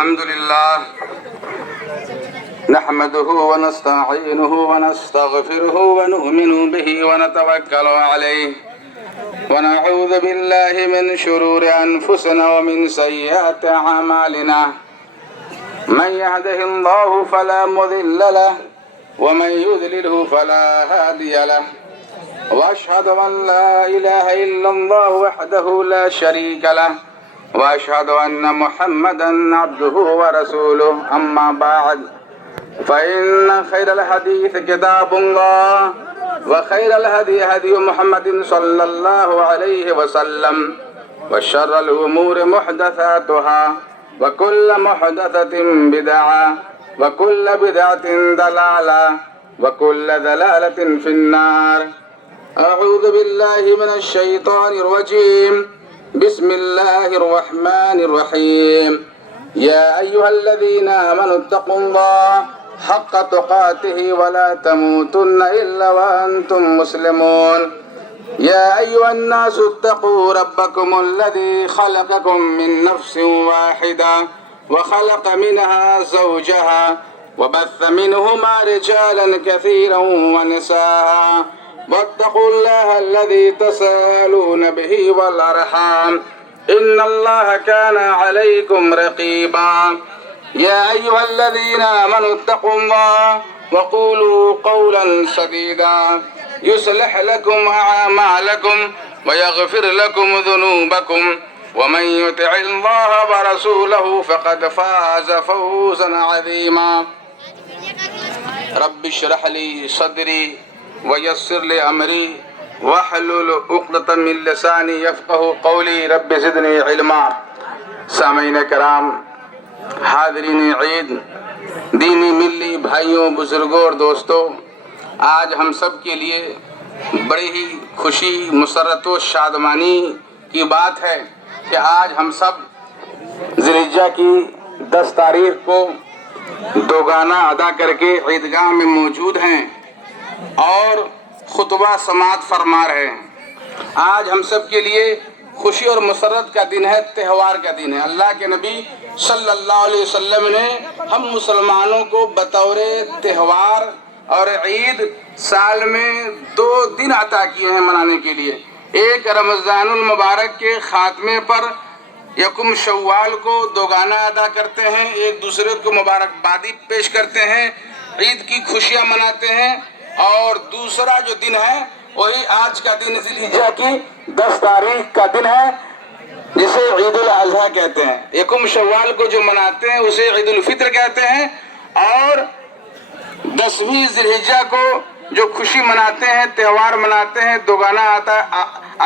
الحمد لله نحمده ونستعينه ونستغفره ونؤمن به ونتوكل عليه ونعوذ بالله من شرور أنفسنا ومن سيئات أعمالنا من يهده الله فلا مضل له ومن يضلله فلا هادي له وأشهد أن لا إله إلا الله وحده لا شريك له وأشهد أن محمدا عبده ورسوله أما بعد فإن خير الحديث كتاب الله وخير الهدي هدي محمد صلى الله عليه وسلم وشر الأمور محدثاتها وكل محدثة بدعة وكل بدعة ضلالة وكل ضلالة في النار. أعوذ بالله من الشيطان الرجيم. بسم الله الرحمن الرحيم. يا أيها الذين آمنوا اتقوا الله حق تقاته ولا تموتن إلا وأنتم مسلمون. يا أيها الناس اتقوا ربكم الذي خلقكم من نفس واحدة وخلق منها زوجها وبث منهما رجالا كثيرا ونساء واتقوا الله الذي تساءلون به والأرحام إن الله كان عليكم رقيبا. يا أيها الذين آمنوا اتقوا الله وقولوا قولا سديدا يصلح لكم أعمالكم ويغفر لكم ذنوبكم ومن يطع الله ورسوله فقد فاز فوزا عظيما. رب اشرح لي صدري ويسر لي أمري واحلل عقدة من لساني يفقهوا قولي رب زدني علما. سامعین کرام، حاضرین عید، دینی ملی بھائیوں، بزرگوں اور دوستوں، آج ہم سب کے لیے بڑی ہی خوشی، مسرت و شادمانی کی بات ہے کہ آج ہم سب ذی الحجہ کی 10 تاریخ کو دوگانہ ادا کر کے عیدگاہ میں موجود ہیں اور خطبہ سماعت فرما رہے ہیں۔ آج ہم سب کے لیے خوشی اور مسرت کا دن ہے، تہوار کا دن ہے۔ اللہ کے نبی صلی اللہ علیہ وسلم نے ہم مسلمانوں کو بطور تہوار اور عید سال میں 2 دن عطا کیے ہیں منانے کے لیے۔ ایک رمضان المبارک کے خاتمے پر یکم شوال کو دوگانہ ادا کرتے ہیں، ایک دوسرے کو مبارکبادی پیش کرتے ہیں، عید کی خوشیاں مناتے ہیں، اور دوسرا جو دن ہے وہی آج کا دن ذی الحجہ کی 10 تاریخ کا دن ہے جسے عید الاضحیٰ کہتے ہیں۔ یکم شوال کو جو مناتے ہیں اسے عید الفطر کہتے ہیں، اور 10ویں ذی الحجہ کو جو خوشی مناتے ہیں، تہوار مناتے ہیں، دوگانہ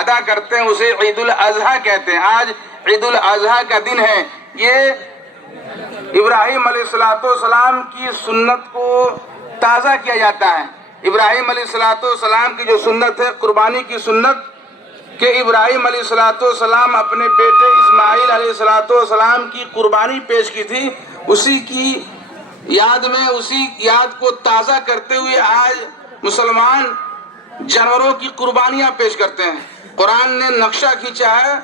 ادا کرتے ہیں، اسے عید الاضحیٰ کہتے ہیں۔ آج عید الاضحیٰ کا دن ہے۔ یہ ابراہیم علیہ السلام کی سنت کو تازہ کیا جاتا ہے۔ ابراہیم علیہ السلام کی جو سنت ہے، قربانی کی سنت، کہ ابراہیم علیہ السلام اپنے بیٹے اسماعیل علیہ السلام کی قربانی پیش کی تھی، اسی کی یاد میں، اسی یاد کو تازہ کرتے ہوئے آج مسلمان جانوروں کی قربانیاں پیش کرتے ہیں۔ قرآن نے نقشہ کھینچا ہے،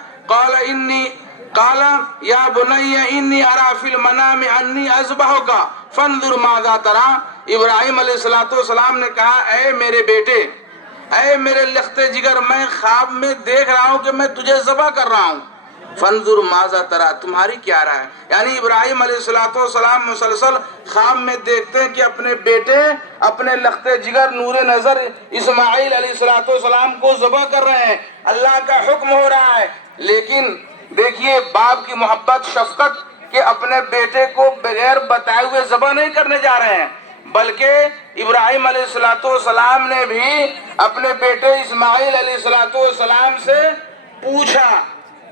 قال یا بنی انی ارى فی المنام انی اذبحک فانظر ماذا تری۔ ابراہیم علیہ السلام نے کہا، اے میرے بیٹے، اے میرے لخت جگر، میں خواب میں دیکھ رہا ہوں کہ میں تجھے ذبح کر رہا ہوں۔ فانظر ماذا تری، تمہاری کیا رائے؟ یعنی ابراہیم علیہ السلام مسلسل خواب میں دیکھتے ہیں کہ اپنے بیٹے، اپنے لخت جگر نور نظر اسماعیل علیہ السلام کو ذبح کر رہے ہیں، اللہ کا حکم ہو رہا ہے۔ لیکن دیکھیے باپ کی محبت، شفقت، کہ اپنے بیٹے کو بغیر بتائے ہوئے ذبح نہیں کرنے جا رہے ہیں، بلکہ ابراہیم علیہ السلام نے بھی اپنے بیٹے اسماعیل علیہ السلام سے پوچھا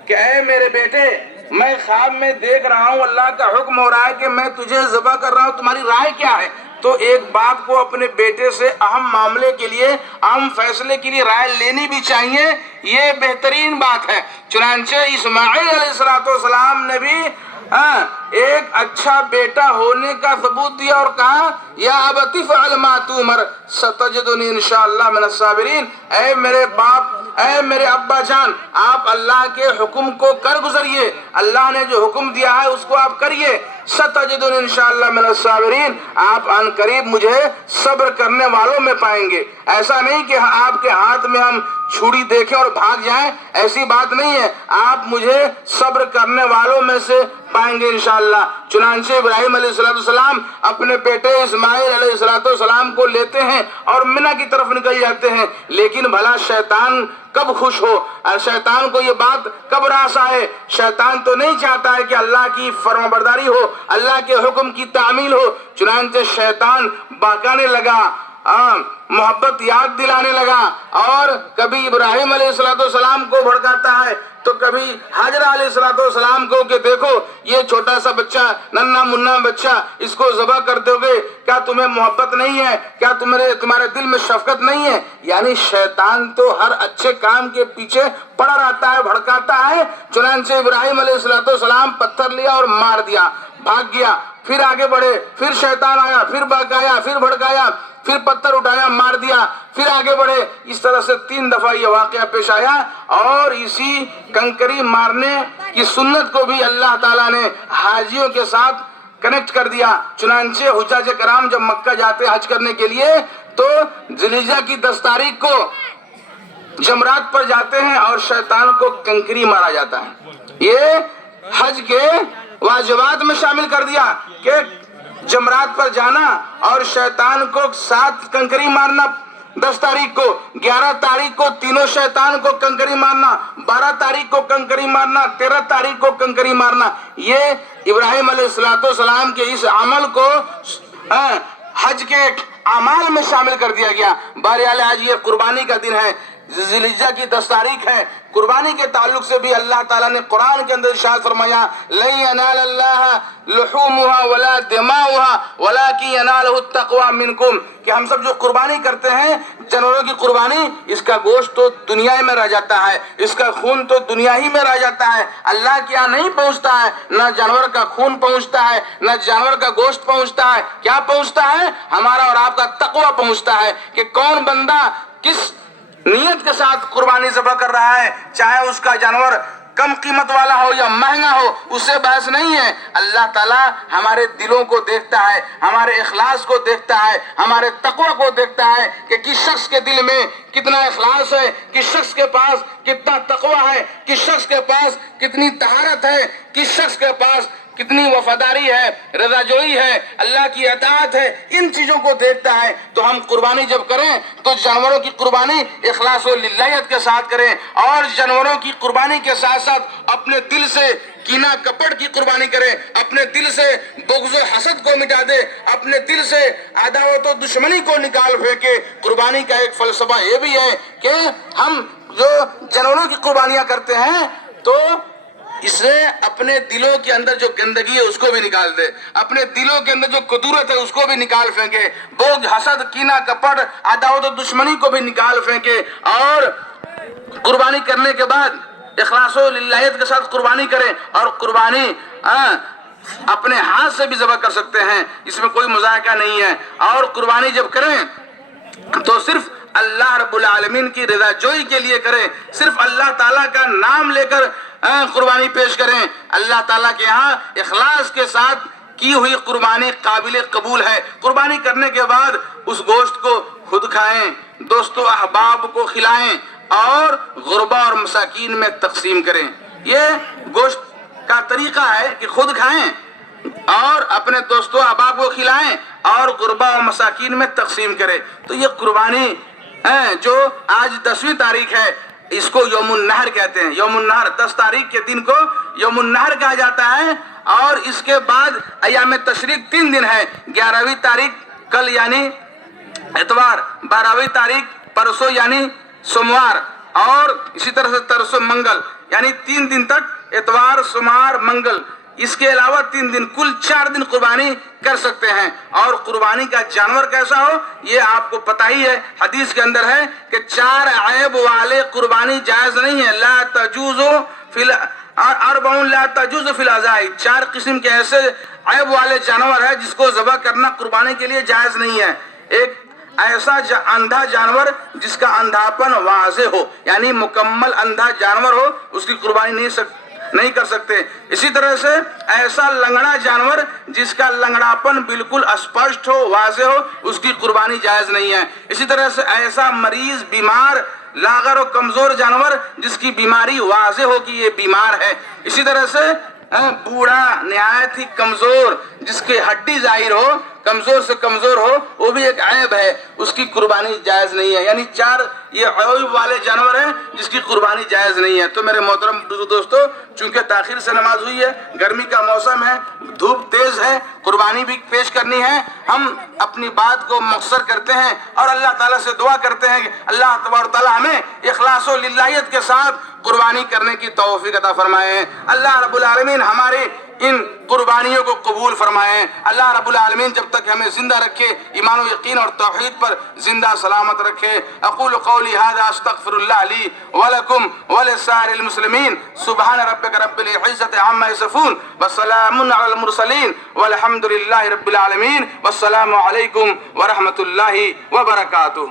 کہ اے میرے بیٹے، میں خواب میں دیکھ رہا ہوں، اللہ کا حکم ہو رہا ہے کہ میں تجھے ذبح کر رہا ہوں، تمہاری رائے کیا ہے؟ تو ایک باپ کو اپنے بیٹے سے اہم معاملے کے لیے، اہم فیصلے کے لیے رائے لینی بھی چاہیے، یہ بہترین بات ہے۔ چنانچہ اسماعیل علیہ السلام نے بھی ایک اچھا بیٹا ہونے کا ثبوت دیا اور کہا یا ابتی فعل ما تؤمر ستجدنی انشاءاللہ من الصابرین، اے میرے باپ، اے میرے ابا جان، آپ اللہ کے حکم کو کر گزریے، اللہ نے جو حکم دیا ہے اس کو آپ کریے، ستجدنی انشاءاللہ من الصابرین، آپ ان قریب مجھے صبر کرنے والوں میں پائیں گے۔ ایسا نہیں کہ آپ کے ہاتھ میں ہم چھری دیکھیں اور بھاگ جائیں، ایسی بات نہیں ہے، آپ مجھے صبر کرنے والوں میں سے پائیں گے انشاءاللہ۔ چنانچہ ابراہیم علیہ السلام اپنے بیٹے اسماعیل علیہ السلام کو لیتے ہیں اور منی کی طرف نکل جاتے ہیں، لیکن بھلا شیطان کب خوش ہو اور شیطان کو یہ بات کب راس آئے؟ شیطان تو نہیں چاہتا ہے کہ اللہ کی فرمانبرداری ہو، اللہ کے حکم کی تعمیل ہو، چنانچہ شیطان بہکانے لگا، محبت یاد دلانے لگا، اور کبھی ابراہیم علیہ السلام کو بھڑکاتا ہے تو کبھی حاجرہ علیہ السلام کو کہ دیکھو یہ چھوٹا سا بچہ، ننھا منا بچہ، اس کو ذبح کر دو گے، کیا تمہیں محبت نہیں ہے؟ کیا تمہارے دل میں شفقت نہیں ہے؟ یعنی شیطان تو ہر اچھے کام کے پیچھے پڑا رہتا ہے، بھڑکاتا ہے۔ چنانچہ ابراہیم علیہ السلام پتھر لیا اور مار دیا، بھاگ گیا، پھر آگے بڑھے، پھر شیطان آیا، پھر بہکایا، پھر بھڑکایا، پھر پتھر اٹھایا مار دیا، پھر آگے بڑھے، اس طرح سے 3 دفعہ یہ واقعہ پیش آیا، اور اسی کنکری مارنے کی سنت کو بھی اللہ تعالیٰ نے حاجیوں کے ساتھ کنیکٹ کر دیا۔ چنانچہ حجاج کرام جب مکہ جاتے حج کرنے کے لیے تو ذی الحجہ کی 10 تاریخ کو جمرات پر جاتے ہیں اور شیطان کو کنکری مارا جاتا ہے۔ یہ حج کے واجبات میں شامل کر دیا کہ جمرات پر جانا اور شیطان کو 7 کنکری مارنا، 10 تاریخ کو، 11 تاریخ کو تینوں شیطان کو کنکری مارنا، 12 تاریخ کو کنکری مارنا، 13 تاریخ کو کنکری مارنا۔ یہ ابراہیم علیہ السلام کے اس عمل کو حج کے اعمال میں شامل کر دیا گیا۔ بہرحال آج یہ قربانی کا دن ہے، ذی الحجہ کی 10 تاریخ ہے۔ قربانی کے تعلق سے بھی اللہ تعالیٰ نے قرآن کے اندر ارشاد فرمایا لَن يَنَالَ اللَّهَ لُحُومُهَا وَلَا دِمَاؤُهَا وَلَكِنْ يَنَالُهُ التَّقْوَى مِنْكُمْ، کہ ہم سب جو قربانی کرتے ہیں جانوروں کی قربانی، اس کا گوشت تو دنیا ہی میں رہ جاتا ہے، اس کا خون تو دنیا ہی میں رہ جاتا ہے، اللہ کے یہاں نہیں پہنچتا ہے، نہ جانور کا خون پہنچتا ہے، نہ جانور کا گوشت پہنچتا ہے، کیا پہنچتا ہے؟ ہمارا اور آپ کا تقویٰ پہنچتا ہے، کہ کون بندہ کس نیت کے ساتھ قربانی ذبح کر رہا ہے، چاہے اس کا جانور کم قیمت والا ہو یا مہنگا ہو، اس سے بحث نہیں ہے۔ اللہ تعالیٰ ہمارے دلوں کو دیکھتا ہے، ہمارے اخلاص کو دیکھتا ہے، ہمارے تقویٰ کو دیکھتا ہے کہ کس شخص کے دل میں کتنا اخلاص ہے، کس شخص کے پاس کتنا تقویٰ ہے، کس شخص کے پاس کتنی طہارت ہے، کس شخص کے پاس کتنی وفاداری ہے، رضا جوئی ہے، اللہ کی اطاعت ہے، ان چیزوں کو دیکھتا ہے۔ تو ہم قربانی جب کریں تو جانوروں کی قربانی اخلاص و للہیت کے ساتھ کریں، اور جانوروں کی قربانی کے ساتھ ساتھ اپنے دل سے کینہ کپٹ کی قربانی کریں، اپنے دل سے بغض و حسد کو مٹا دے، اپنے دل سے عداوت و دشمنی کو نکال پھینکے۔ قربانی کا ایک فلسفہ یہ بھی ہے کہ ہم جو جانوروں کی قربانیاں کرتے ہیں تو اس سے اپنے دلوں کے اندر جو گندگی ہے اس کو بھی نکال دے، اپنے دلوں کے اندر جو کدورت ہے اس کو بھی نکال پھینکے، بغض حسد کینہ کپٹ عداوت و دشمنی کو بھی نکال پھینکے، اور قربانی کرنے کے بعد اخلاص و للہیت کے ساتھ قربانی کریں۔ اور قربانی اپنے ہاتھ سے بھی ذبح کر سکتے ہیں، اس میں کوئی مذائقہ نہیں ہے، اور قربانی جب کریں تو صرف اللہ رب العالمین کی رضا جوئی کے لیے کریں، صرف اللہ تعالیٰ کا نام لے کر قربانی پیش کریں۔ اللہ تعالیٰ کے ہاں اخلاص کے ساتھ کی ہوئی قربانی قابل قبول ہے۔ قربانی کرنے کے بعد اس گوشت کو خود کھائیں، دوستوں احباب کو کھلائیں، اور غربا اور مساکین میں تقسیم کریں۔ یہ گوشت کا طریقہ ہے کہ خود کھائیں اور اپنے دوستوں احباب کو کھلائیں اور غربا اور مساکین میں تقسیم کریں۔ تو یہ قربانی جو آج 10ویں تاریخ ہے، اس کو یوم النحر کہتے ہیں۔ یوم النحر 10 تاریخ کے دن کو یوم النحر کہا جاتا ہے، اور اس کے بعد ایام تشریق 3 دن ہے۔ 11ویں تاریخ کل یعنی اتوار، 12ویں تاریخ پرسوں یعنی سوموار، اور اسی طرح سے ترسوں منگل، یعنی 3 دن تک اتوار سوموار منگل، اس کے علاوہ 3 دن، کل 4 دن قربانی کر سکتے ہیں۔ اور قربانی کا جانور کیسا ہو یہ آپ کو پتہ ہی ہے، حدیث کے اندر ہے کہ 4 عیب والے قربانی جائز نہیں ہے۔ لا تجوز فی اربعون لا تجوز فی العزائی، 4 قسم کے ایسے عیب والے جانور ہیں جس کو ذبح کرنا قربانی کے لیے جائز نہیں ہے۔ ایک ایسا اندھا جانور جس کا اندھاپن واضح ہو، یعنی مکمل اندھا جانور ہو، اس کی قربانی نہیں کر سکتے۔ اسی طرح سے ایسا لنگڑا جانور جس کا لنگڑاپن بالکل اسپشٹ ہو، واضح ہو، اس کی قربانی جائز نہیں ہے۔ اسی طرح سے ایسا مریض، بیمار، لاغر و کمزور جانور جس کی بیماری واضح ہو کہ یہ بیمار ہے۔ اسی طرح سے بوڑھا، نہایت ہی کمزور، جس کی ہڈی ظاہر ہو، کمزور سے کمزور ہو، وہ بھی ایک عیب ہے، اس کی قربانی جائز نہیں ہے۔ یعنی 4 یہ عیب والے جانور ہیں جس کی قربانی جائز نہیں ہے۔ تو میرے محترم دوستو، چونکہ تاخیر سے نماز ہوئی ہے، گرمی کا موسم ہے، دھوپ تیز ہے، قربانی بھی پیش کرنی ہے، ہم اپنی بات کو مختصر کرتے ہیں اور اللہ تعالیٰ سے دعا کرتے ہیں کہ اللہ تبارک و تعالیٰ ہمیں اخلاص و للہیت کے ساتھ قربانی کرنے کی توفیق عطا فرمائے۔ اللہ رب العالمین ہمارے ان قربانیوں کو قبول فرمائے۔ اللہ رب العالمین جب تک ہمیں زندہ رکھے، ایمان و یقین اور توحید پر زندہ سلامت رکھے۔ اقول قولی ھذا استغفر اللہ لی ولکم ولسائر المسلمین۔ سبحان ربک رب العزۃ عما یصفون وسلام علی المرسلین والحمد للہ رب العالمین والسلام علیکم ورحمۃ اللہ وبرکاتہ۔